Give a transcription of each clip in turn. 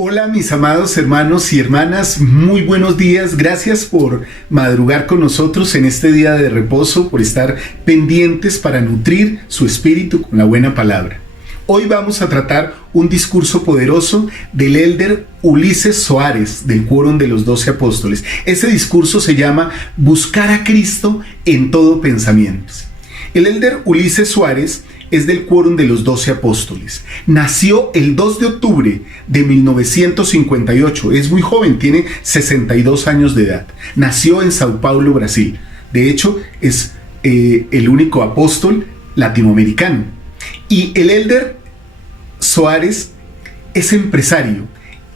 Hola mis amados hermanos y hermanas, muy buenos días, gracias por madrugar con nosotros en este día de reposo, por estar pendientes para nutrir su espíritu con la buena palabra. Hoy vamos a tratar un discurso poderoso del elder Ulises Soares del Quórum de los 12 Apóstoles. Ese discurso se llama Buscar a Cristo en todo pensamiento. El elder Ulises Soares es del Quórum de los 12 Apóstoles. Nació el 2 de octubre de 1958. Es muy joven, tiene 62 años de edad. Nació en Sao Paulo, Brasil. De hecho, es el único apóstol latinoamericano. Y el elder Soares es empresario.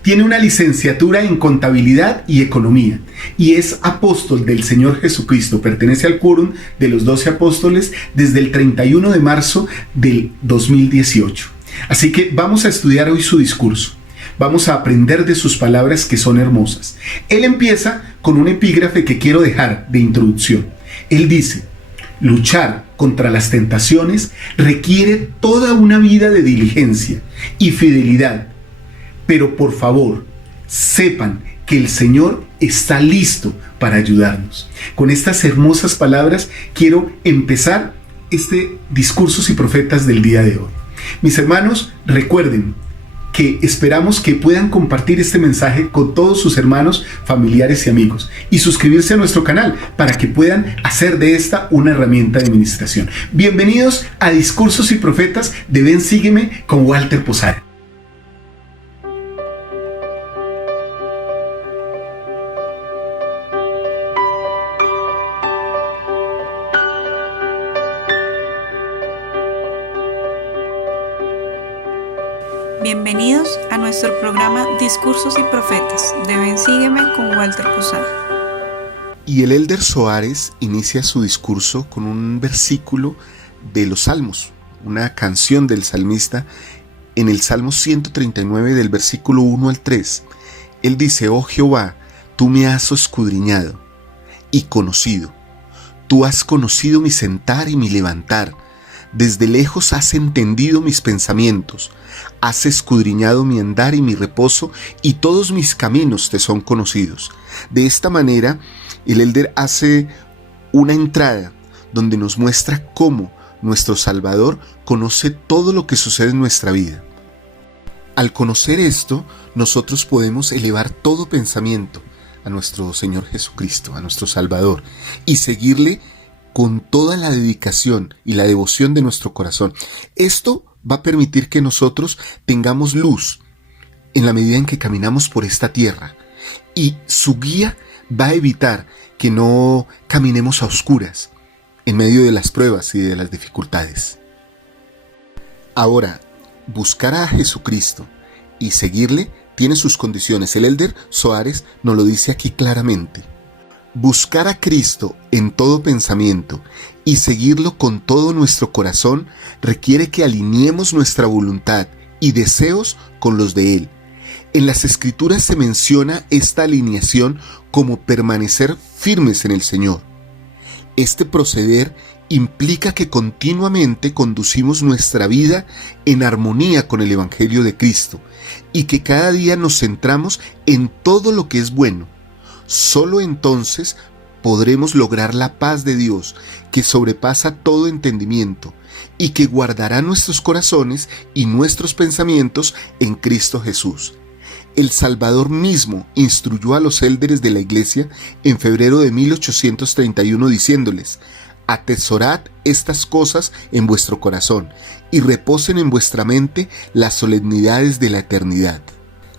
Tiene una licenciatura en contabilidad y economía y es apóstol del Señor Jesucristo. Pertenece al Quórum de los 12 Apóstoles desde el 31 de marzo del 2018. Así que vamos a estudiar hoy su discurso. Vamos a aprender de sus palabras que son hermosas. Él empieza con un epígrafe que quiero dejar de introducción. Él dice: luchar contra las tentaciones requiere toda una vida de diligencia y fidelidad. Pero por favor, sepan que el Señor está listo para ayudarnos. Con estas hermosas palabras quiero empezar este Discursos y Profetas del día de hoy. Mis hermanos, recuerden que esperamos que puedan compartir este mensaje con todos sus hermanos, familiares y amigos y suscribirse a nuestro canal para que puedan hacer de esta una herramienta de administración. Bienvenidos a Discursos y Profetas de Ven Sígueme con Walter Posada. Bienvenidos a nuestro programa Discursos y Profetas de Ven Sígueme con Walter Posada. Y el elder Soares inicia su discurso con un versículo de los Salmos, una canción del salmista en el Salmo 139 del versículo 1 al 3. Él dice: oh Jehová, tú me has escudriñado y conocido. Tú has conocido mi sentar y mi levantar. Desde lejos has entendido mis pensamientos, has escudriñado mi andar y mi reposo, y todos mis caminos te son conocidos. De esta manera, el elder hace una entrada donde nos muestra cómo nuestro Salvador conoce todo lo que sucede en nuestra vida. Al conocer esto, nosotros podemos elevar todo pensamiento a nuestro Señor Jesucristo, a nuestro Salvador, y seguirle con toda la dedicación y la devoción de nuestro corazón. Esto va a permitir que nosotros tengamos luz en la medida en que caminamos por esta tierra, y su guía va a evitar que no caminemos a oscuras en medio de las pruebas y de las dificultades. Ahora, buscar a Jesucristo y seguirle tiene sus condiciones. El elder Soares nos lo dice aquí claramente. Buscar a Cristo en todo pensamiento y seguirlo con todo nuestro corazón requiere que alineemos nuestra voluntad y deseos con los de Él. En las Escrituras se menciona esta alineación como permanecer firmes en el Señor. Este proceder implica que continuamente conducimos nuestra vida en armonía con el Evangelio de Cristo y que cada día nos centramos en todo lo que es bueno. Solo entonces podremos lograr la paz de Dios, que sobrepasa todo entendimiento y que guardará nuestros corazones y nuestros pensamientos en Cristo Jesús. El Salvador mismo instruyó a los élderes de la Iglesia en febrero de 1831 diciéndoles: atesorad estas cosas en vuestro corazón y reposen en vuestra mente las solemnidades de la eternidad.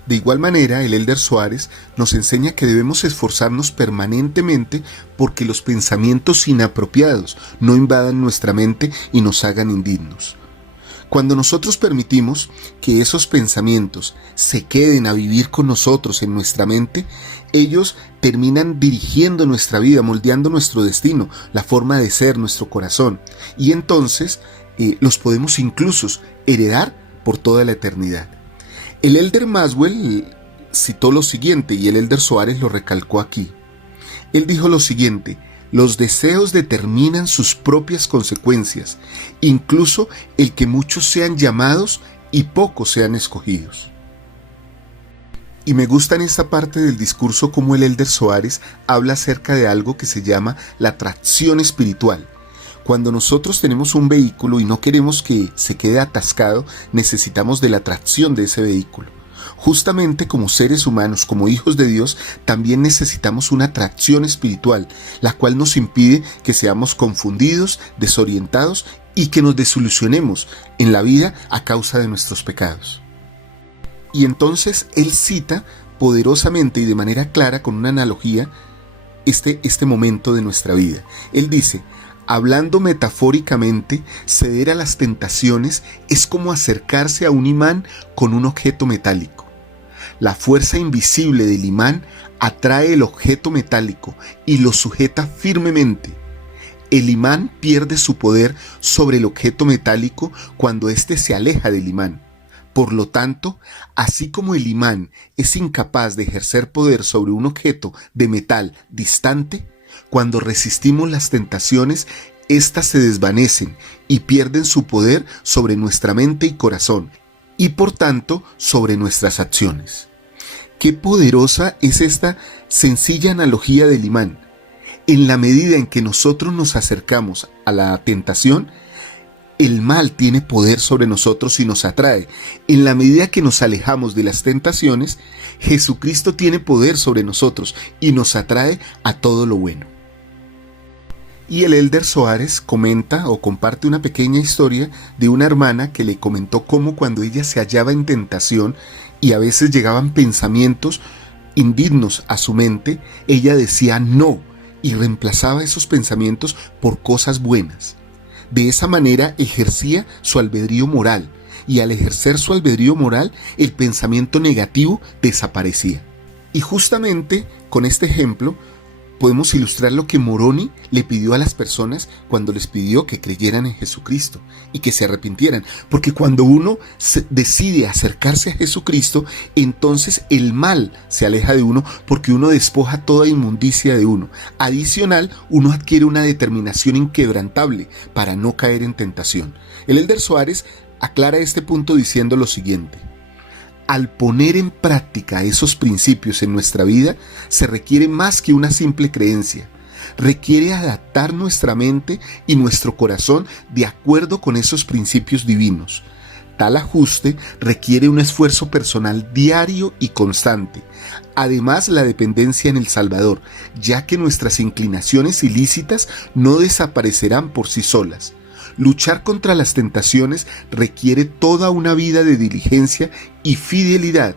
De igual manera, el elder Soares nos enseña que debemos esforzarnos permanentemente porque los pensamientos inapropiados no invadan nuestra mente y nos hagan indignos. Cuando nosotros permitimos que esos pensamientos se queden a vivir con nosotros en nuestra mente, ellos terminan dirigiendo nuestra vida, moldeando nuestro destino, la forma de ser, nuestro corazón, y entonces los podemos incluso heredar por toda la eternidad. El elder Maswell citó lo siguiente y el elder Soares lo recalcó aquí. Él dijo lo siguiente: los deseos determinan sus propias consecuencias, incluso el que muchos sean llamados y pocos sean escogidos. Y me gusta en esta parte del discurso cómo el Elder Soares habla acerca de algo que se llama la tracción espiritual. Cuando nosotros tenemos un vehículo y no queremos que se quede atascado, necesitamos de la tracción de ese vehículo. Justamente como seres humanos, como hijos de Dios, también necesitamos una tracción espiritual, la cual nos impide que seamos confundidos, desorientados y que nos desilusionemos en la vida a causa de nuestros pecados. Y entonces él cita poderosamente y de manera clara con una analogía este momento de nuestra vida. Él dice: hablando metafóricamente, ceder a las tentaciones es como acercarse a un imán con un objeto metálico. La fuerza invisible del imán atrae el objeto metálico y lo sujeta firmemente. El imán pierde su poder sobre el objeto metálico cuando éste se aleja del imán. Por lo tanto, así como el imán es incapaz de ejercer poder sobre un objeto de metal distante, cuando resistimos las tentaciones, éstas se desvanecen y pierden su poder sobre nuestra mente y corazón, y por tanto sobre nuestras acciones. Qué poderosa es esta sencilla analogía del imán. En la medida en que nosotros nos acercamos a la tentación, el mal tiene poder sobre nosotros y nos atrae. En la medida que nos alejamos de las tentaciones, Jesucristo tiene poder sobre nosotros y nos atrae a todo lo bueno. Y el Elder Soares comenta o comparte una pequeña historia de una hermana que le comentó cómo cuando ella se hallaba en tentación y a veces llegaban pensamientos indignos a su mente, ella decía no y reemplazaba esos pensamientos por cosas buenas. De esa manera ejercía su albedrío moral, y al ejercer su albedrío moral, el pensamiento negativo desaparecía. Y justamente con este ejemplo podemos ilustrar lo que Moroni le pidió a las personas cuando les pidió que creyeran en Jesucristo y que se arrepintieran. Porque cuando uno decide acercarse a Jesucristo, entonces el mal se aleja de uno porque uno despoja toda inmundicia de uno. Adicional, uno adquiere una determinación inquebrantable para no caer en tentación. El Elder Soares aclara este punto diciendo lo siguiente: al poner en práctica esos principios en nuestra vida, se requiere más que una simple creencia. Requiere adaptar nuestra mente y nuestro corazón de acuerdo con esos principios divinos. Tal ajuste requiere un esfuerzo personal diario y constante. Además, la dependencia en el Salvador, ya que nuestras inclinaciones ilícitas no desaparecerán por sí solas. Luchar contra las tentaciones requiere toda una vida de diligencia y fidelidad,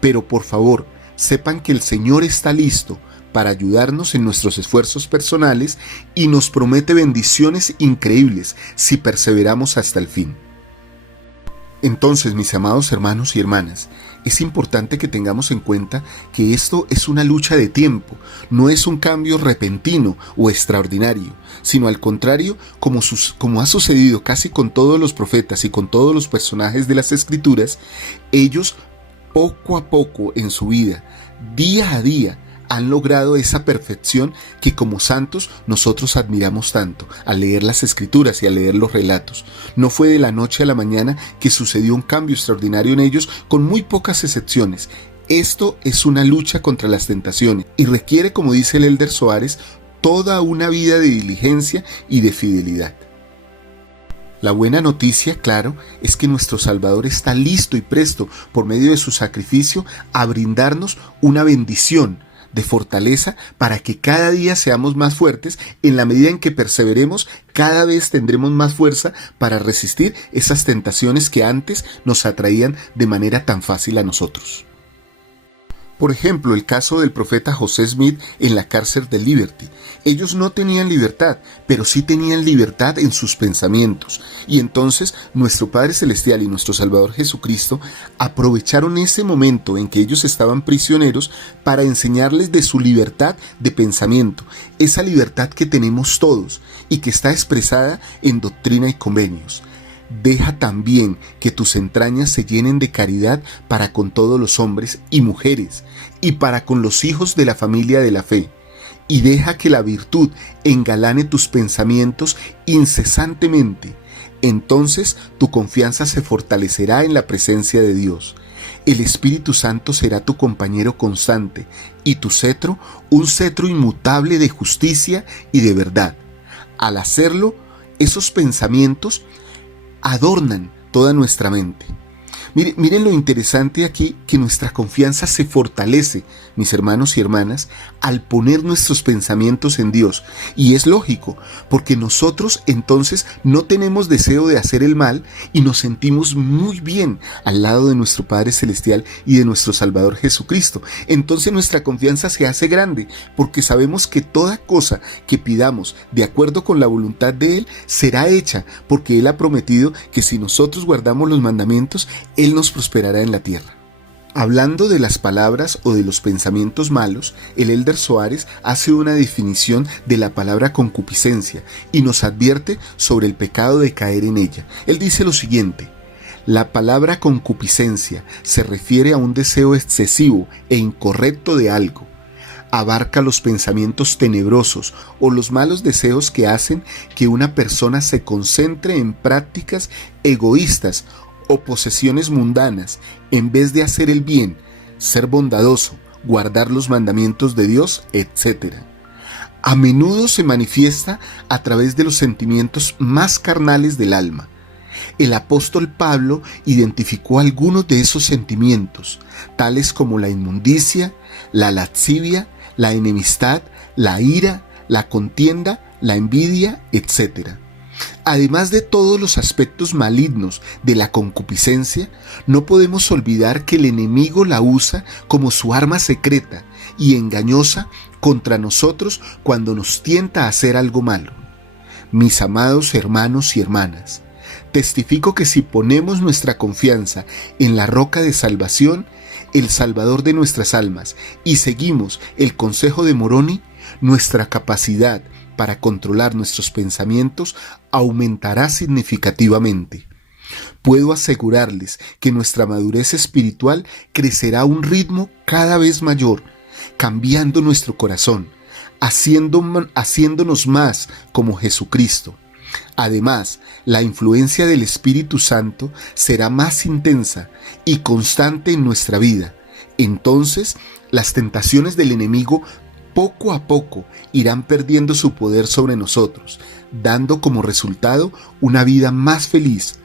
pero por favor, sepan que el Señor está listo para ayudarnos en nuestros esfuerzos personales y nos promete bendiciones increíbles si perseveramos hasta el fin. Entonces, mis amados hermanos y hermanas, es importante que tengamos en cuenta que esto es una lucha de tiempo, no es un cambio repentino o extraordinario, sino al contrario, como ha sucedido casi con todos los profetas y con todos los personajes de las Escrituras, ellos poco a poco en su vida, día a día, han logrado esa perfección que como santos nosotros admiramos tanto al leer las Escrituras y al leer los relatos. No fue de la noche a la mañana que sucedió un cambio extraordinario en ellos, con muy pocas excepciones. Esto es una lucha contra las tentaciones y requiere, como dice el Elder Soares, toda una vida de diligencia y de fidelidad. La buena noticia, claro, es que nuestro Salvador está listo y presto por medio de su sacrificio a brindarnos una bendición de fortaleza para que cada día seamos más fuertes. En la medida en que perseveremos, cada vez tendremos más fuerza para resistir esas tentaciones que antes nos atraían de manera tan fácil a nosotros. Por ejemplo, el caso del profeta José Smith en la cárcel de Liberty. Ellos no tenían libertad, pero sí tenían libertad en sus pensamientos. Y entonces nuestro Padre Celestial y nuestro Salvador Jesucristo aprovecharon ese momento en que ellos estaban prisioneros para enseñarles de su libertad de pensamiento, esa libertad que tenemos todos y que está expresada en Doctrina y Convenios. Deja también que tus entrañas se llenen de caridad para con todos los hombres y mujeres, y para con los hijos de la familia de la fe, y deja que la virtud engalane tus pensamientos incesantemente. Entonces tu confianza se fortalecerá en la presencia de Dios. El Espíritu Santo será tu compañero constante y tu cetro, un cetro inmutable de justicia y de verdad. Al hacerlo, esos pensamientos adornan toda nuestra mente. Miren lo interesante aquí, que nuestra confianza se fortalece, mis hermanos y hermanas, al poner nuestros pensamientos en Dios. Y es lógico, porque nosotros entonces no tenemos deseo de hacer el mal y nos sentimos muy bien al lado de nuestro Padre Celestial y de nuestro Salvador Jesucristo. Entonces nuestra confianza se hace grande, porque sabemos que toda cosa que pidamos de acuerdo con la voluntad de Él será hecha, porque Él ha prometido que si nosotros guardamos los mandamientos, Él nos prosperará en la tierra. Hablando de las palabras o de los pensamientos malos, el Elder Soares hace una definición de la palabra concupiscencia y nos advierte sobre el pecado de caer en ella. Él dice lo siguiente: la palabra concupiscencia se refiere a un deseo excesivo e incorrecto de algo. Abarca los pensamientos tenebrosos o los malos deseos que hacen que una persona se concentre en prácticas egoístas o posesiones mundanas, en vez de hacer el bien, ser bondadoso, guardar los mandamientos de Dios, etc. A menudo se manifiesta a través de los sentimientos más carnales del alma. El apóstol Pablo identificó algunos de esos sentimientos, tales como la inmundicia, la lascivia, la enemistad, la ira, la contienda, la envidia, etc. Además de todos los aspectos malignos de la concupiscencia, no podemos olvidar que el enemigo la usa como su arma secreta y engañosa contra nosotros cuando nos tienta a hacer algo malo. Mis amados hermanos y hermanas, testifico que si ponemos nuestra confianza en la roca de salvación, el Salvador de nuestras almas, y seguimos el consejo de Moroni, nuestra capacidad para controlar nuestros pensamientos aumentará significativamente. Puedo asegurarles que nuestra madurez espiritual crecerá a un ritmo cada vez mayor, cambiando nuestro corazón, haciéndonos más como Jesucristo. Además, la influencia del Espíritu Santo será más intensa y constante en nuestra vida. Entonces, las tentaciones del enemigo poco a poco irán perdiendo su poder sobre nosotros, dando como resultado una vida más feliz,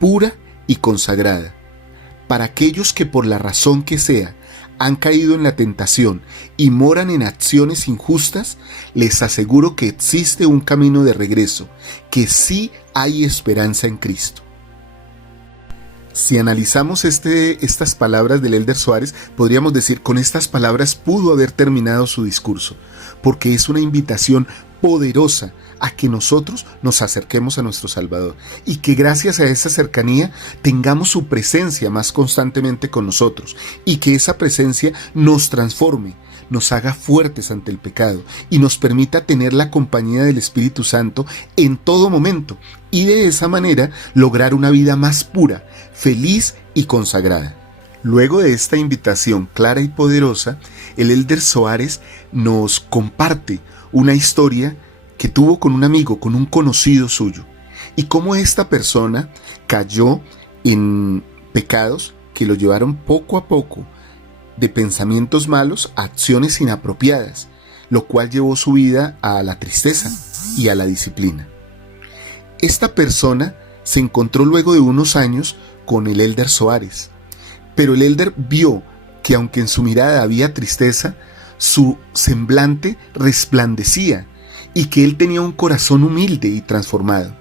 pura y consagrada. Para aquellos que por la razón que sea han caído en la tentación y moran en acciones injustas, les aseguro que existe un camino de regreso, que sí hay esperanza en Cristo. Si analizamos estas palabras del Elder Soares, podríamos decir, con estas palabras pudo haber terminado su discurso, porque es una invitación poderosa a que nosotros nos acerquemos a nuestro Salvador y que gracias a esa cercanía tengamos su presencia más constantemente con nosotros y que esa presencia nos transforme, nos haga fuertes ante el pecado y nos permita tener la compañía del Espíritu Santo en todo momento y de esa manera lograr una vida más pura, feliz y consagrada. Luego de esta invitación clara y poderosa, el Elder Soares nos comparte una historia que tuvo con un amigo, con un conocido suyo, y cómo esta persona cayó en pecados que lo llevaron poco a poco de pensamientos malos a acciones inapropiadas, lo cual llevó su vida a la tristeza y a la disciplina. Esta persona se encontró luego de unos años con el Elder Soares, pero el Elder vio que aunque en su mirada había tristeza, su semblante resplandecía y que él tenía un corazón humilde y transformado.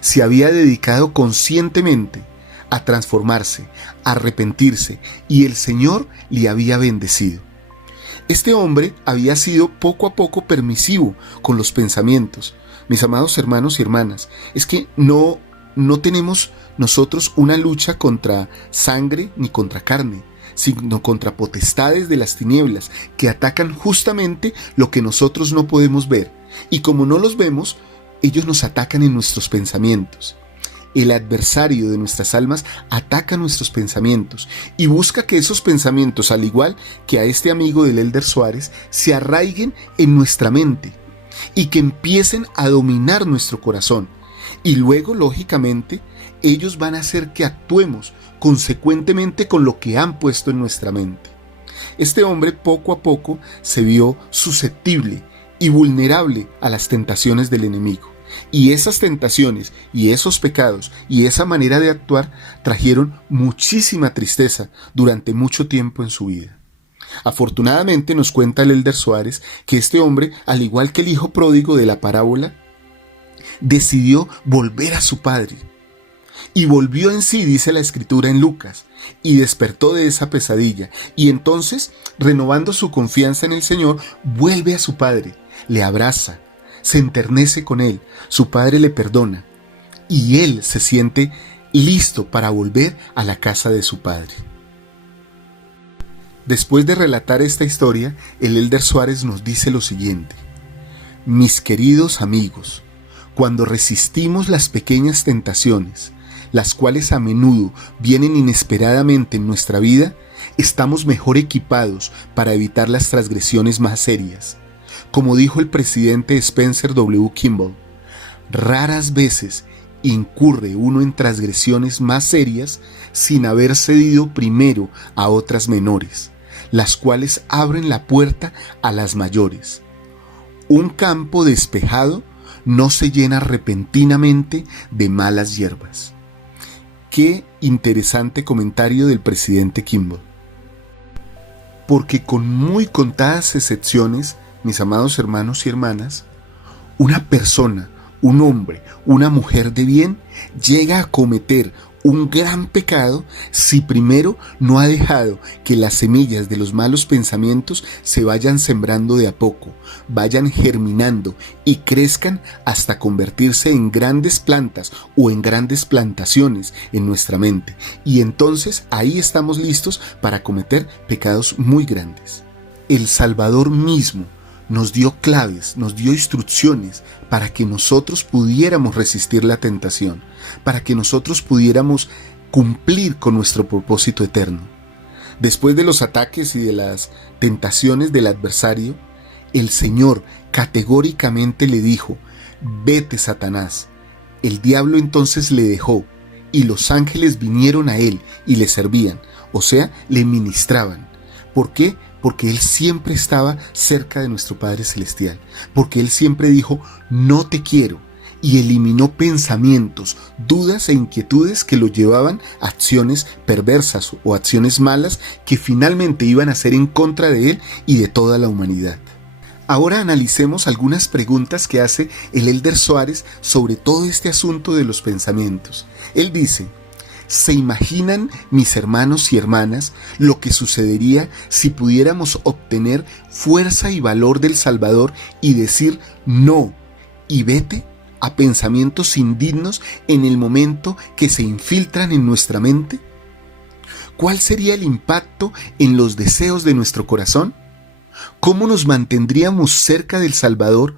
Se había dedicado conscientemente a transformarse, a arrepentirse, y el Señor le había bendecido. Este hombre había sido poco a poco permisivo con los pensamientos. Mis amados hermanos y hermanas, es que no tenemos nosotros una lucha contra sangre ni contra carne, sino contra potestades de las tinieblas que atacan justamente lo que nosotros no podemos ver. Y como no los vemos, ellos nos atacan en nuestros pensamientos. El adversario de nuestras almas ataca nuestros pensamientos y busca que esos pensamientos, al igual que a este amigo del Elder Soares, se arraiguen en nuestra mente y que empiecen a dominar nuestro corazón. Y luego, lógicamente, ellos van a hacer que actuemos consecuentemente con lo que han puesto en nuestra mente. Este hombre poco a poco se vio susceptible y vulnerable a las tentaciones del enemigo. Y esas tentaciones y esos pecados y esa manera de actuar trajeron muchísima tristeza durante mucho tiempo en su vida. Afortunadamente nos cuenta el Elder Suárez que este hombre, al igual que el hijo pródigo de la parábola, decidió volver a su padre. Y volvió en sí, dice la escritura en Lucas, y despertó de esa pesadilla. Y entonces, renovando su confianza en el Señor, vuelve a su padre, le abraza, se enternece con él, su padre le perdona, y él se siente listo para volver a la casa de su padre. Después de relatar esta historia, el Elder Suárez nos dice lo siguiente: mis queridos amigos, cuando resistimos las pequeñas tentaciones, las cuales a menudo vienen inesperadamente en nuestra vida, estamos mejor equipados para evitar las transgresiones más serias. Como dijo el presidente Spencer W. Kimball, raras veces incurre uno en transgresiones más serias sin haber cedido primero a otras menores, las cuales abren la puerta a las mayores. Un campo despejado no se llena repentinamente de malas hierbas. Qué interesante comentario del presidente Kimball. Porque con muy contadas excepciones, mis amados hermanos y hermanas, una persona, un hombre, una mujer de bien llega a cometer un gran pecado si primero no ha dejado que las semillas de los malos pensamientos se vayan sembrando de a poco, vayan germinando y crezcan hasta convertirse en grandes plantas o en grandes plantaciones en nuestra mente. Y entonces ahí estamos listos para cometer pecados muy grandes. El Salvador mismo nos dio claves, nos dio instrucciones para que nosotros pudiéramos resistir la tentación, para que nosotros pudiéramos cumplir con nuestro propósito eterno. Después de los ataques y de las tentaciones del adversario, el Señor categóricamente le dijo: vete, Satanás. El diablo entonces le dejó y los ángeles vinieron a él y le servían, o sea, le ministraban. ¿Por qué? Porque Él siempre estaba cerca de nuestro Padre Celestial, porque Él siempre dijo: no te quiero, y eliminó pensamientos, dudas e inquietudes que lo llevaban a acciones perversas o acciones malas que finalmente iban a ser en contra de Él y de toda la humanidad. Ahora analicemos algunas preguntas que hace el Elder Suárez sobre todo este asunto de los pensamientos. Él dice: ¿se imaginan, mis hermanos y hermanas, lo que sucedería si pudiéramos obtener fuerza y valor del Salvador y decir no y vete a pensamientos indignos en el momento que se infiltran en nuestra mente? ¿Cuál sería el impacto en los deseos de nuestro corazón? ¿Cómo nos mantendríamos cerca del Salvador?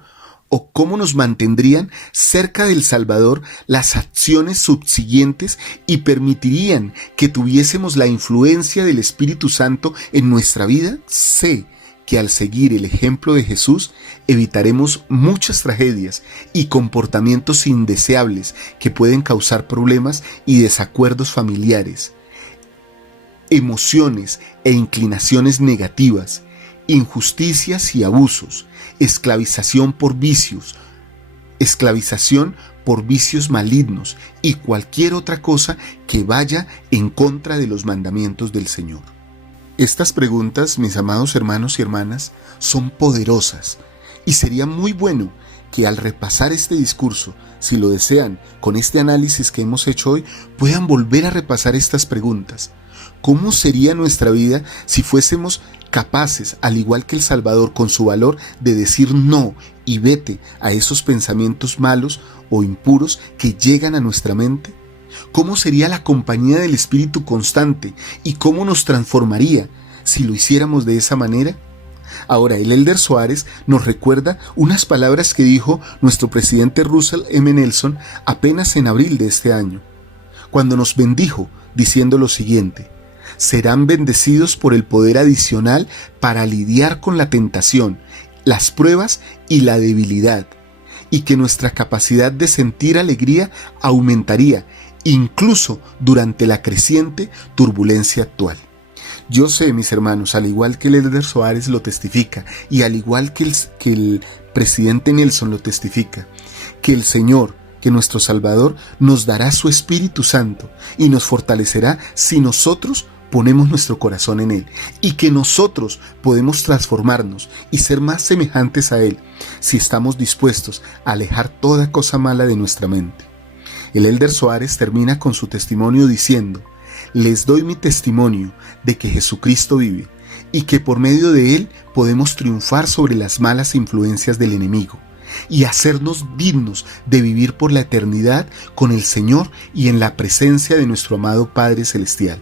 ¿O cómo nos mantendrían cerca del Salvador las acciones subsiguientes y permitirían que tuviésemos la influencia del Espíritu Santo en nuestra vida? Sé que al seguir el ejemplo de Jesús evitaremos muchas tragedias y comportamientos indeseables que pueden causar problemas y desacuerdos familiares, emociones e inclinaciones negativas, injusticias y abusos, esclavización por vicios malignos y cualquier otra cosa que vaya en contra de los mandamientos del Señor. Estas preguntas, mis amados hermanos y hermanas, son poderosas y sería muy bueno que al repasar este discurso, si lo desean, con este análisis que hemos hecho hoy, puedan volver a repasar estas preguntas. ¿Cómo sería nuestra vida si fuésemos capaces, al igual que el Salvador, con su valor, de decir no y vete a esos pensamientos malos o impuros que llegan a nuestra mente? ¿Cómo sería la compañía del Espíritu constante y cómo nos transformaría si lo hiciéramos de esa manera? Ahora, el Elder Suárez nos recuerda unas palabras que dijo nuestro presidente Russell M. Nelson apenas en abril de este año, cuando nos bendijo diciendo lo siguiente: serán bendecidos por el poder adicional para lidiar con la tentación, las pruebas y la debilidad, y que nuestra capacidad de sentir alegría aumentaría, incluso durante la creciente turbulencia actual. Yo sé, mis hermanos, al igual que el Elder Soares lo testifica, y al igual que el presidente Nelson lo testifica, que el Señor, que nuestro Salvador, nos dará su Espíritu Santo y nos fortalecerá si nosotros ponemos nuestro corazón en Él, y que nosotros podemos transformarnos y ser más semejantes a Él si estamos dispuestos a alejar toda cosa mala de nuestra mente. El Elder Soares termina con su testimonio diciendo: les doy mi testimonio de que Jesucristo vive y que por medio de Él podemos triunfar sobre las malas influencias del enemigo y hacernos dignos de vivir por la eternidad con el Señor y en la presencia de nuestro amado Padre Celestial.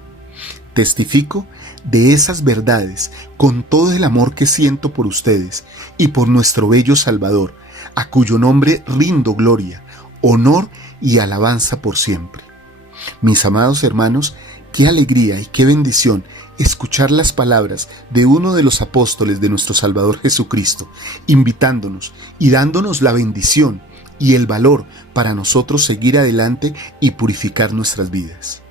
Testifico de esas verdades con todo el amor que siento por ustedes y por nuestro bello Salvador, a cuyo nombre rindo gloria, honor y alabanza por siempre. Mis amados hermanos, qué alegría y qué bendición escuchar las palabras de uno de los apóstoles de nuestro Salvador Jesucristo, invitándonos y dándonos la bendición y el valor para nosotros seguir adelante y purificar nuestras vidas.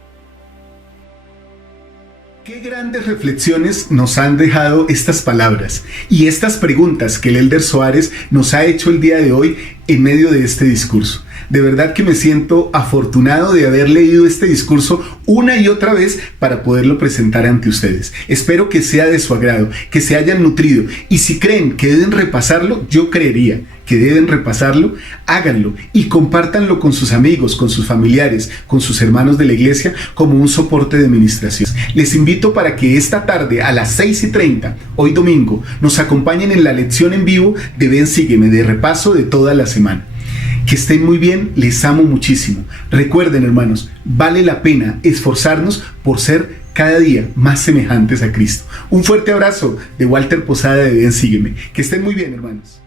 Qué grandes reflexiones nos han dejado estas palabras y estas preguntas que el Elder Soares nos ha hecho el día de hoy en medio de este discurso. De verdad que me siento afortunado de haber leído este discurso una y otra vez para poderlo presentar ante ustedes. Espero que sea de su agrado, que se hayan nutrido, y si creen que deben repasarlo, yo creería que deben repasarlo, háganlo y compártanlo con sus amigos, con sus familiares, con sus hermanos de la iglesia como un soporte de administración. Les invito para que esta tarde a las 6:30, hoy domingo, nos acompañen en la lección en vivo de Ven Sígueme, de repaso de toda la semana. Que estén muy bien, les amo muchísimo. Recuerden, hermanos, vale la pena esforzarnos por ser cada día más semejantes a Cristo. Un fuerte abrazo de Walter Posada de Ven Sígueme. Que estén muy bien, hermanos.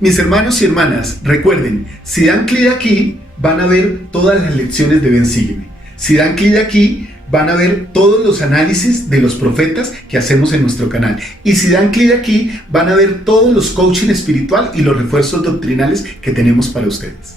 Mis hermanos y hermanas, recuerden, si dan clic aquí, van a ver todas las lecciones de Ven Sígueme. Si dan clic aquí, van a ver todos los análisis de los profetas que hacemos en nuestro canal. Y si dan clic aquí, van a ver todos los coaching espiritual y los refuerzos doctrinales que tenemos para ustedes.